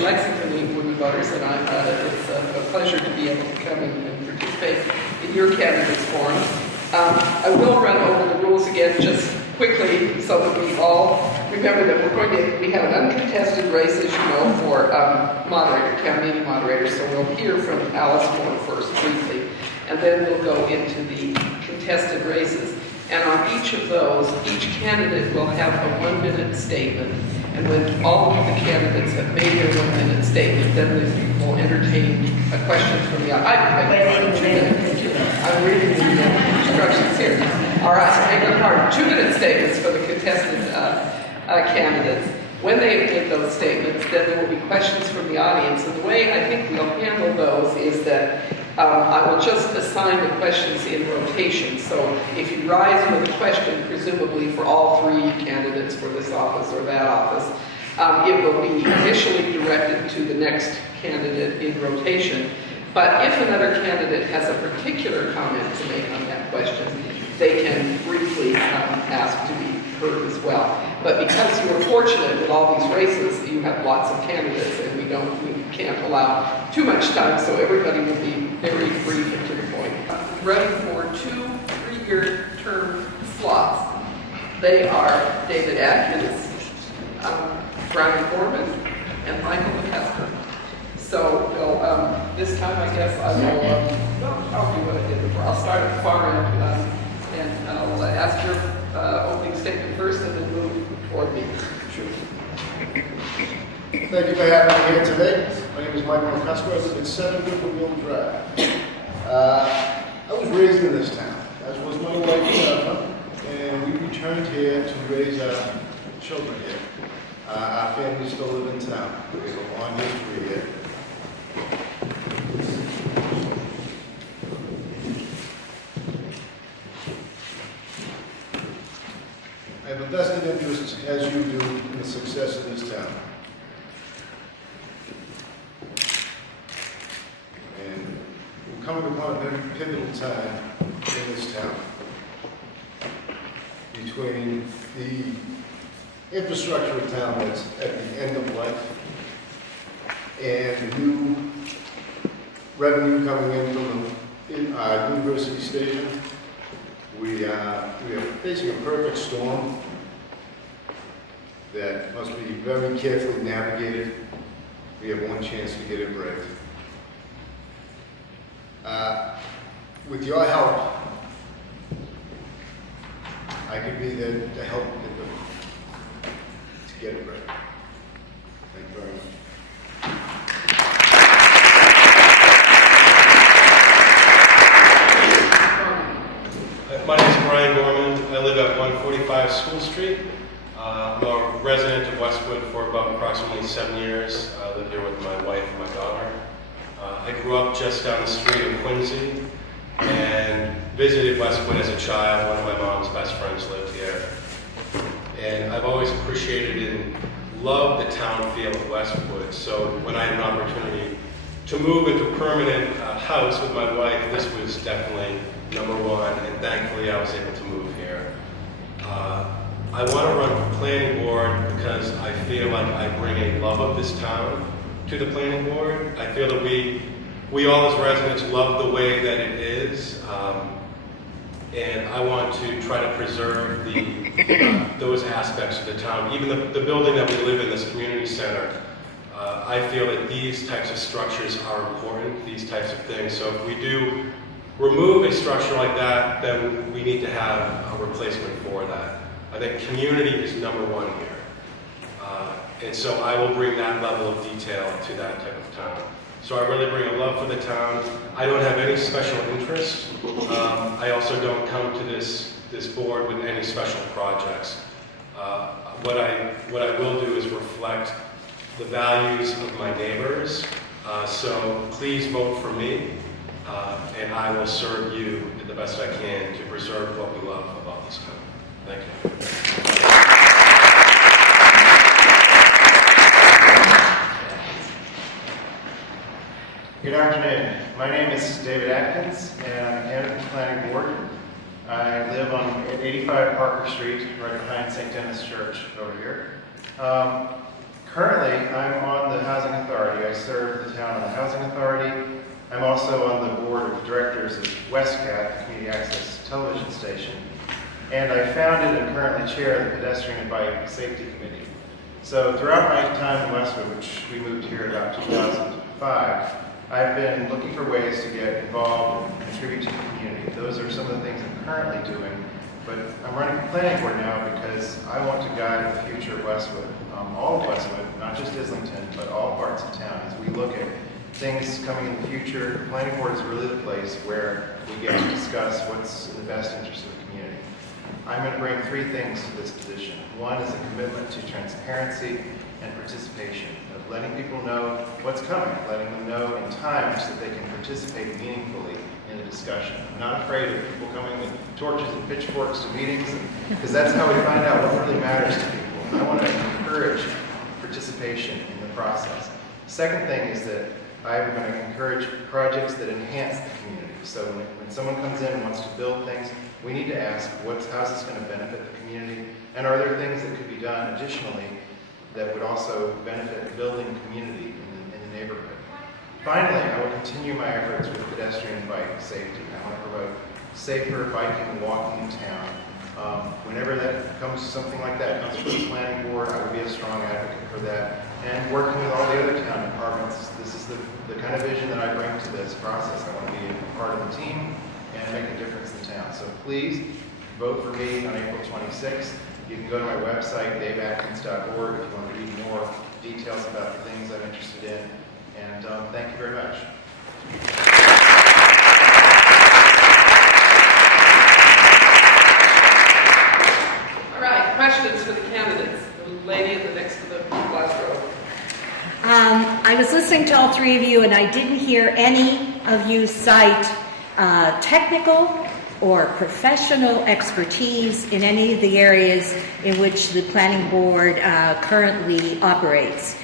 the Lexington League Women Voters, and it's a pleasure to be able to come and participate in your candidates forums. I will run over the rules again just quickly so that we all remember that we have an uncontested race, as you know, for town meeting moderator, so we'll hear from Alice Moore first briefly, and then we'll go into the contested races. And on each of those, each candidate will have a 1-minute statement. And when all of the candidates have made their 1-minute statement, then we'll entertain a question from the audience. I'm reading the instructions here. All right, so take your part. 2-minute statements for the contested candidates. When they have made those statements, then there will be questions from the audience. And the way I think we'll handle those is that I will just assign the questions in rotation. So if you rise with a question, presumably for all 3 candidates for this office or that office, it will be initially directed to the next candidate in rotation. But if another candidate has a particular comment to make on that question, they can briefly ask to be heard as well. But because you are fortunate with all these races, you have lots of candidates, and we can't allow too much time, so everybody will be very brief and to the point. Running for 2 3-year term slots. They are David Atkins, Brian Gorman, and Michael McCusker. So this time, I guess I will, I'll do what I did before. I'll start at the far end, and I'll ask your opening statement first, and then move toward me. Sure. Thank you for having me here today. My name is Michael McCusker. I live in 7 Whippoorwill Drive. I was raised in this town, as was my wife, Jennifer, and we returned here to raise our children here. Our family still live in town. We have a long history here. I have a vested interest, as you do, in the success of this town. And we're coming upon a very pivotal time in this town between the infrastructure of town that's at the end of life and the new revenue coming in from the University Station. We are facing a perfect storm that must be very carefully navigated. We have one chance to get it right. With your help, I could be there to help to get it right. Thank you very much. My name is Brian Gorman. I live at 145 School Street. I'm a resident of Westwood for about approximately 7 years. I live here with my wife and my daughter. I grew up just down the street in Quincy and visited Westwood as a child. One of my mom's best friends lived here. And I've always appreciated and loved the town feel of Westwood. So when I had an opportunity to move into a permanent house with my wife, this was definitely number one, and thankfully I was able to move here. I want to run for planning board because I feel like I bring a love of this town to the planning board. I feel that we all as residents love the way that it is, and I want to try to preserve those aspects of the town. Even the building that we live in, this community center, I feel that these types of structures are important, these types of things. So if we do remove a structure like that, then we need to have a replacement for that. I think community is number one here. And so I will bring that level of detail to that type of town. So I really bring a love for the town. I don't have any special interests. I also don't come to this board with any special projects. What I will do is reflect the values of my neighbors. So please vote for me. And I will serve you the best I can to preserve what we love about this town. Thank you. Good afternoon. My name is David Atkins, and I'm a candidate for planning board. I live on 85 Parker Street, right behind St. Dennis Church over here. Currently, I'm on the Housing Authority. on the Housing Authority. I'm also on the board of directors of WestCat, the community access television station. And I founded and currently chair the Pedestrian and Bike Safety Committee. So throughout my time in Westwood, which we moved here in about 2005, I've been looking for ways to get involved and contribute to the community. Those are some of the things I'm currently doing. But I'm running for planning board now because I want to guide the future of Westwood, all of Westwood, not just Islington, but all parts of town. As we look at things coming in the future, the planning board is really the place where we get to discuss what's in the best interest of the community. I'm going to bring three things to this position. One is a commitment to transparency and participation, of letting people know what's coming, letting them know in time so that they can participate meaningfully in a discussion. I'm not afraid of people coming with torches and pitchforks to meetings, because that's how we find out what really matters to people. I want to encourage participation in the process. Second thing is that I'm going to encourage projects that enhance the community. So when someone comes in and wants to build things, we need to ask, how's this going to benefit the community? And are there things that could be done additionally that would also benefit the building community in the neighborhood? Finally, I will continue my efforts with pedestrian and bike safety. I want to promote safer biking and walking in town. Whenever that comes, something like that comes from the planning board, I will be a strong advocate for that. And working with all the other town departments, this is the kind of vision that I bring to this process. I want to be a part of the team and make a difference in town. So please vote for me on April 26th. You can go to my website, daveatkins.org, if you want to read more details about the things I'm interested in. And thank you very much. All right, questions for the candidates. The lady in the next to the last row. I was listening to all three of you, and I didn't hear any of you cite technical or professional expertise in any of the areas in which the planning board currently operates.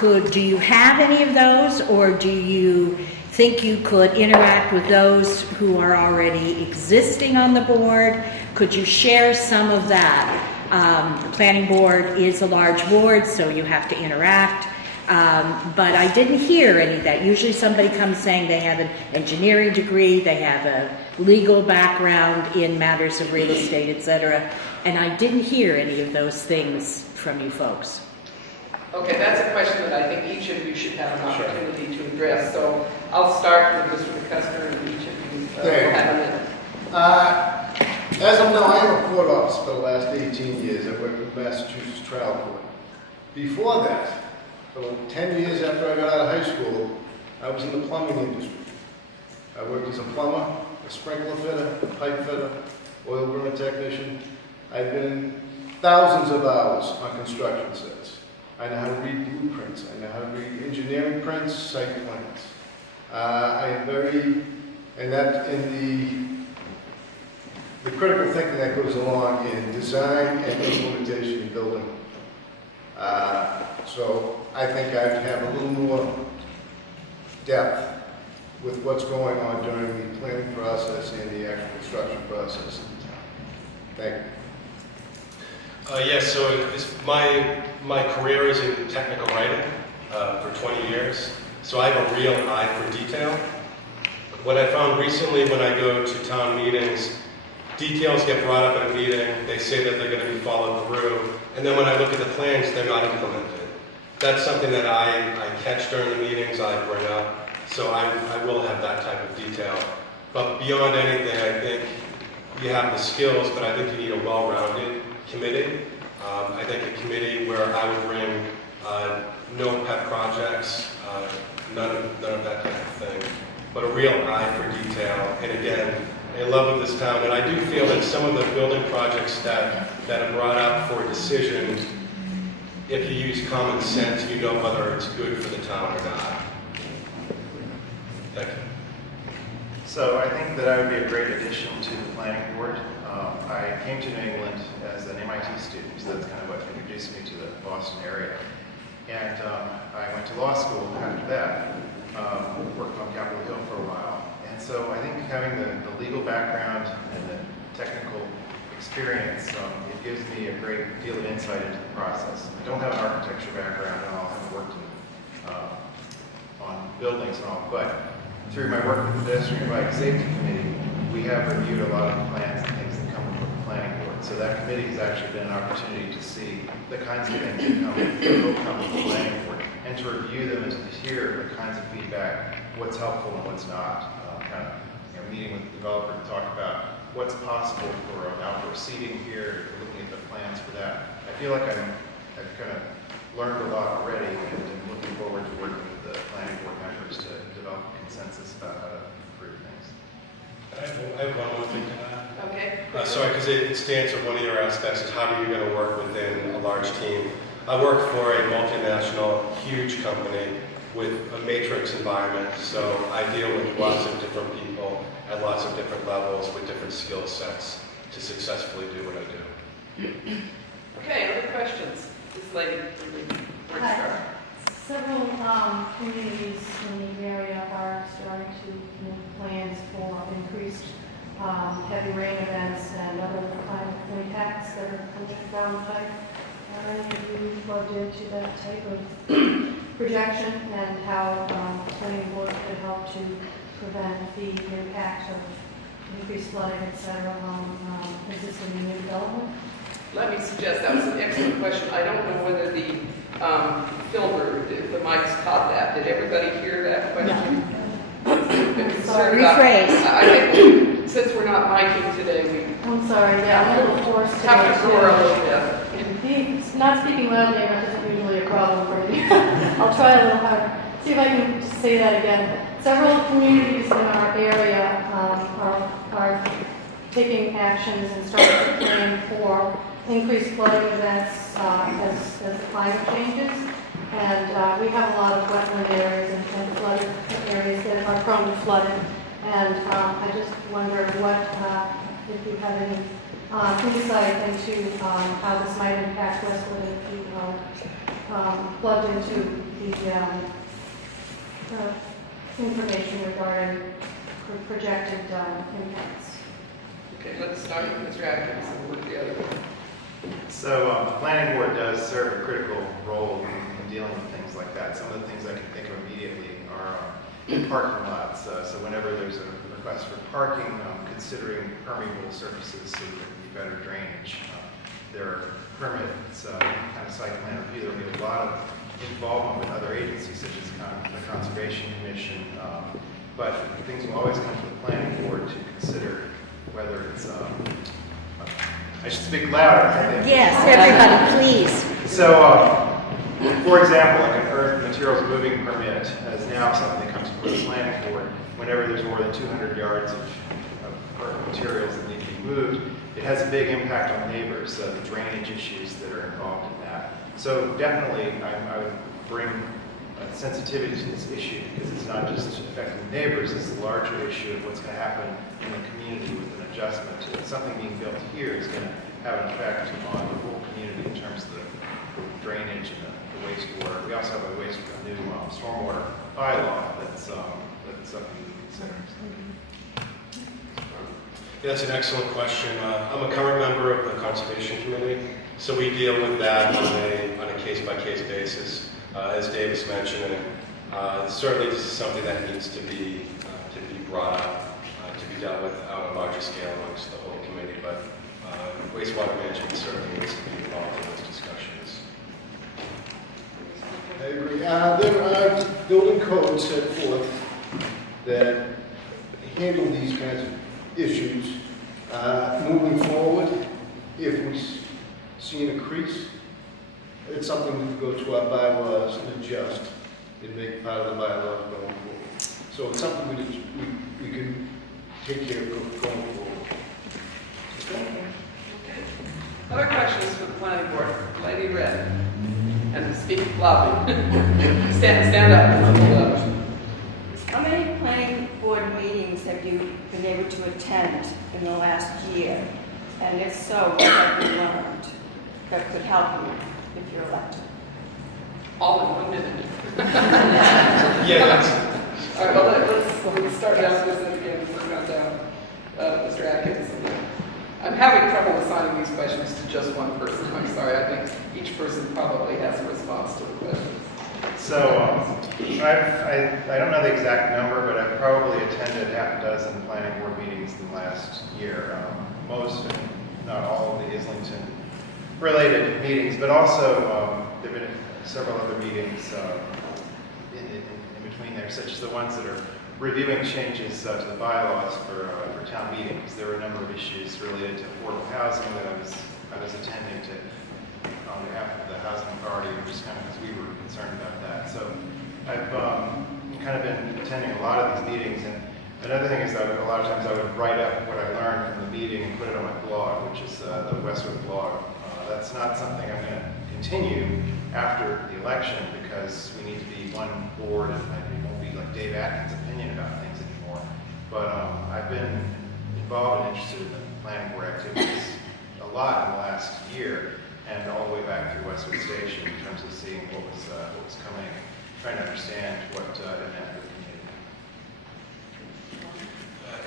Do you have any of those, or do you think you could interact with those who are already existing on the board? Could you share some of that? The planning board is a large board, so you have to interact. But I didn't hear any of that. Usually somebody comes saying they have an engineering degree, they have a legal background in matters of real estate, etc. And I didn't hear any of those things from you folks. Okay, that's a question that I think each of you should have an opportunity to address. So I'll start with Mr. McCusker, and each of you will have a minute. As of now, I am a court officer for the last 18 years. I've worked with Massachusetts Trial Court. Before that, for 10 years after I got out of high school, I was in the plumbing industry. I worked as a plumber, a sprinkler fitter, a pipe fitter, oil burner technician. I've been in thousands of hours on construction sites. I know how to read blueprints. I know how to read engineering prints, site plans. I am very, and that in the critical thinking that goes along in design and implementation of building. So I think I have a little more depth with what's going on during the planning process and the actual construction process. Thank you. Yes, so my career is in technical writing for 20 years, so I have a real eye for detail. What I found recently when I go to town meetings, details get brought up at a meeting, they say that they're going to be followed through, and then when I look at the plans, they're not implemented. That's something that I catch during the meetings, I bring up, so I will have that type of detail. But beyond anything, I think you have the skills, but I think you need a well-rounded committee. I think a committee where I would bring no pet projects, none of that type of thing, but a real eye for detail. And again, a love of this town. And I do feel that some of the building projects that are brought up for decision, if you use common sense, you know whether it's good for the town or not. Thank you. So I think that I would be a great addition to the planning board. I came to New England as an MIT student, so that's kind of what introduced me to the Boston area. And I went to law school after that, worked on Capitol Hill for a while. And so I think having the legal background and the technical experience, it gives me a great deal of insight into the process. I don't have an architecture background at all. I haven't worked on buildings and all, but through my work with the Pedestrian and Bike Safety Committee, we have reviewed a lot of the plans and things that come from the planning board. So that committee has actually been an opportunity to see the kinds of things that will come from the planning board, and to review them and to hear the kinds of feedback, what's helpful and what's not. Kind of, meeting with the developer to talk about what's possible for outdoor seating here, looking at the plans for that. I feel like I've kind of learned a lot already, and I'm looking forward to working with the planning board members to develop a consensus about how to improve things. I have one more thing to add. Okay. Sorry, because it stands for one of your aspects is how are you going to work within a large team. I work for a multinational, huge company with a matrix environment, so I deal with lots of different people at lots of different levels with different skill sets to successfully do what I do. Okay, other questions? This lady, where to start? Several communities in the area are starting to make plans for increased heavy rain events and other climate impacts that are underground type. Are any of you plugged into that type of projection and how the planning board could help to prevent the impact of increased flooding, et cetera, on existing and new development? Let me suggest, that was an excellent question. I don't know whether the filmer, the mics caught that. Did everybody hear that question? Sorry, rephrase. I think, since we're not miking today, I'm sorry, yeah, I'm a little forced we today. have to roar a too. little bit. Not speaking loudly enough isn't usually a problem for me. I'll try a little harder. See if I can just say that again. Several communities in our area are taking actions and starting to plan for increased flooding events as the climate changes. And we have a lot of wetland areas and flooded areas that are prone to flooding. And I just wondered if you have any insight into how this might impact Westwood and if you plugged into the information regarding projected impacts. Okay, let's start with Mr. Atkins and work the other way. So the planning board does serve a critical role in dealing with things like that. Some of the things I can think of immediately are parking lots. So whenever there's a request for parking, considering permeable surfaces so there can be better drainage. There are permits, kind of site plan review. There will be a lot of involvement with other agencies such as the Conservation Commission. But things will always come to the planning board to consider whether it's I should speak louder, I think. Yes, everybody, please. So, for example, like an earth materials moving permit is now something that comes before the planning board. Whenever there's more than 200 yards of earth materials that need to be moved, it has a big impact on neighbors, the drainage issues that are involved in that. So definitely, I would bring sensitivity to this issue because it's not just affecting neighbors, it's the larger issue of what's going to happen in the community with an adjustment to it. Something being built here is going to have an effect on the whole community in terms of the drainage and the wastewater. We also have a new stormwater bylaw that's something to consider. Yeah, that's an excellent question. I'm a current member of the Conservation Committee, so we deal with that on a case-by-case basis. As Davis mentioned, certainly this is something that needs to be brought up, to be dealt with on a larger scale amongst the whole committee, but wastewater management certainly needs to be involved in those discussions. I agree. There are building codes set forth that handle these kinds of issues. Moving forward, if we see an increase, it's something we can go to our bylaws and adjust and make part of the bylaws going forward. So it's something we can take care of going forward. Other questions for the planning board? Lady Red. And speak loudly. stand up. How many planning board meetings have you been able to attend in the last year? And if so, what have you learned that could help you if you're elected? All in 1 minute. Yeah, that's, All right, well, let's start down this again. We've got down Mr. Atkins. I'm having trouble assigning these questions to just one person. I'm sorry. I think each person probably has a response to the question. So, I don't know the exact number, but I've probably attended half a dozen planning board meetings in the last year. Most, if not all, of the Islington-related meetings, but also there have been several other meetings in between there, such as the ones that are reviewing changes to the bylaws for town meetings. There were a number of issues related to affordable housing that I was attending to on behalf of the Housing Authority, just kind of because we were concerned about that. So I've kind of been attending a lot of these meetings, and another thing is that a lot of times I would write up what I learned from the meeting and put it on my blog, which is the Westwood blog. That's not something I'm going to continue after the election because we need to be one board and it won't be like Dave Atkins' opinion about things anymore. But I've been involved and interested in the planning board activities a lot in the last year, and all the way back through Westwood Station in terms of seeing what was coming, trying to understand what it meant for the community.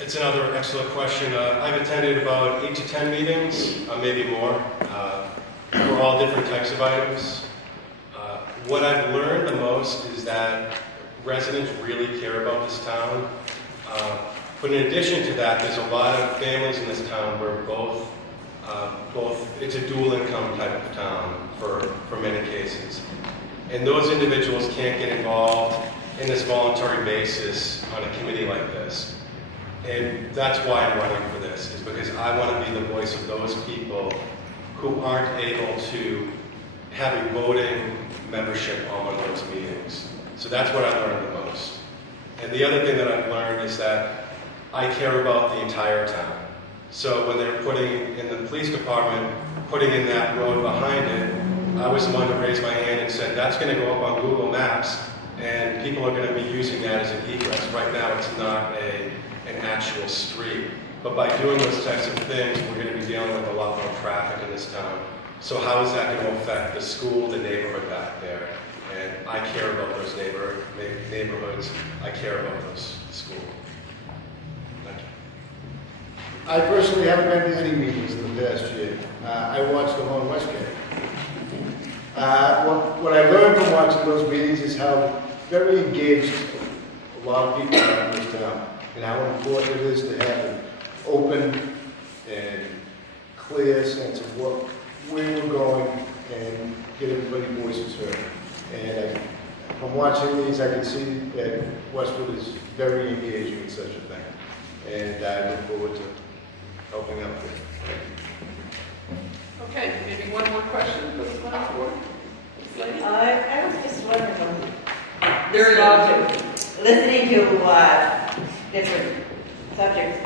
It's another excellent question. I've attended about 8 to 10 meetings, maybe more, for all different types of items. What I've learned the most is that residents really care about this town. But in addition to that, there's a lot of families in this town where both it's a dual income type of town for many cases. And those individuals can't get involved in this voluntary basis on a committee like this. And that's why I'm running for this, is because I want to be the voice of those people who aren't able to have a voting membership on one of those meetings. So that's what I learned the most. And the other thing that I've learned is that I care about the entire town. So when they're putting in the police department, putting in that road behind it, I was the one to raise my hand and said, that's going to go up on Google Maps, and people are going to be using that as an egress. Right now, it's not an actual street. But by doing those types of things, we're going to be dealing with a lot more traffic in this town. So how is that going to affect the school, the neighborhood back there? And I care about those neighborhoods. I care about those schools. Thank you. I personally haven't been to any meetings in the past year. I watched them on Westgate. What I learned from watching those meetings is how very engaged a lot of people are in this town, and how important it is to have an open and clear sense of where we're going and get everybody's voices heard. And from watching these, I can see that Westwood is very engaging in such a thing. And I look forward to helping out with it. Thank you. Okay, maybe one more question for the planning board? This lady? I was just wondering, Very loud. listening to different subjects,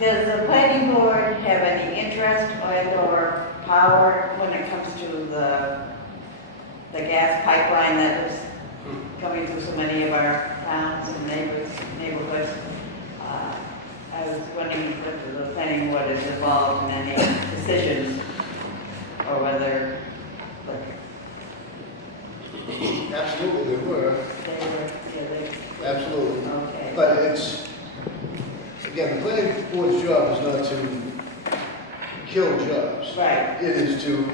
does the planning board have any interest or power when it comes to the gas pipeline that is coming through so many of our towns and neighborhoods? I was wondering if the planning board is involved in any decisions, or whether Absolutely, they were. they Absolutely. okay. But it's, again, the planning board's job is not to kill jobs. Right. It is to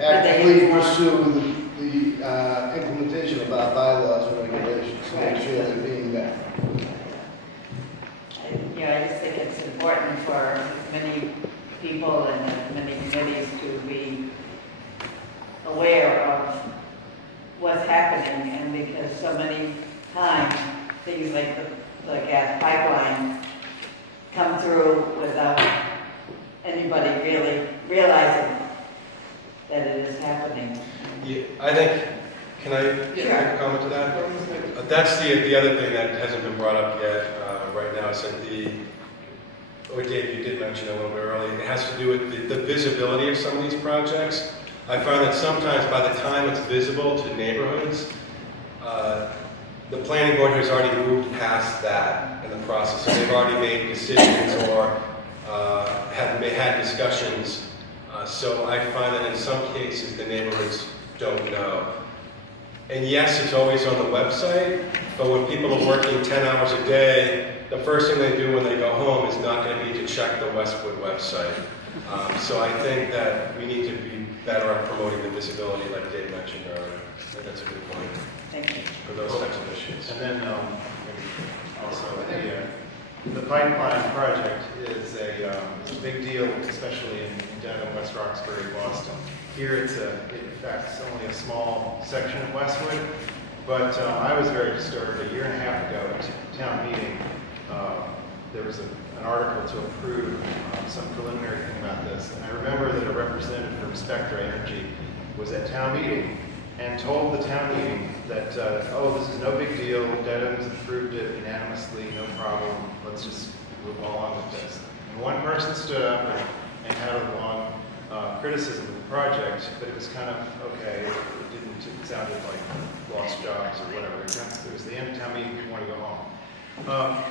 actively pursue the implementation of our bylaws and regulations to make sure they're being met. I just think it's important for many people and many committees to be aware of what's happening, and because so many times things like the gas pipeline come through without anybody really realizing that it is happening. Yeah, I think, can I make a comment to that? That's the other thing that hasn't been brought up yet right now. So Dave, you did mention it a little bit earlier. It has to do with the visibility of some of these projects. I find that sometimes by the time it's visible to neighborhoods, the planning board has already moved past that in the process. So they've already made decisions or have had discussions. So I find that in some cases the neighborhoods don't know. And yes, it's always on the website, but when people are working 10 hours a day, the first thing they do when they go home is not going to be to check the Westwood website. So I think that we need to be better at promoting the visibility, like Dave mentioned earlier. I think that's a good point Thank you. for those types of issues. And then maybe also the pipeline project is a big deal, especially in Dedham, West Roxbury, Boston. Here it affects only a small section of Westwood, but I was very disturbed a year and a half ago at town meeting. There was an article to approve some preliminary thing about this, and I remember that a representative from Spectra Energy was at town meeting and told the town meeting that, oh, this is no big deal, Dedham's approved it unanimously, no problem, let's just move along with this. And one person stood up and had a long criticism of the project, but it was kind of, okay, it sounded like lost jobs or whatever. It was the end of town meeting, people want to go home.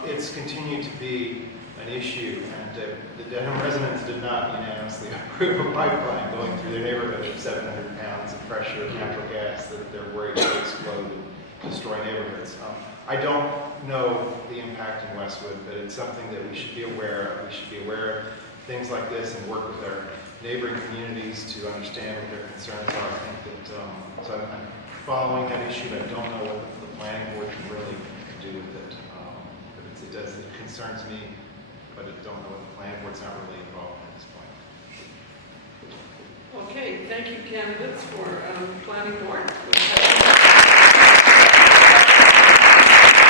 It's continued to be an issue, and the Dedham residents did not unanimously approve a pipeline going through their neighborhood of 700 pounds of pressure of natural gas that they're worried will explode and destroy neighborhoods. I don't know the impact in Westwood, but it's something that we should be aware of. We should be aware of things like this and work with our neighboring communities to understand what their concerns are. I think that, so I'm following that issue, but I don't know what the planning board can really do with it. But it concerns me, but I don't know what the planning board's not really involved at this point. Okay, thank you candidates for planning board.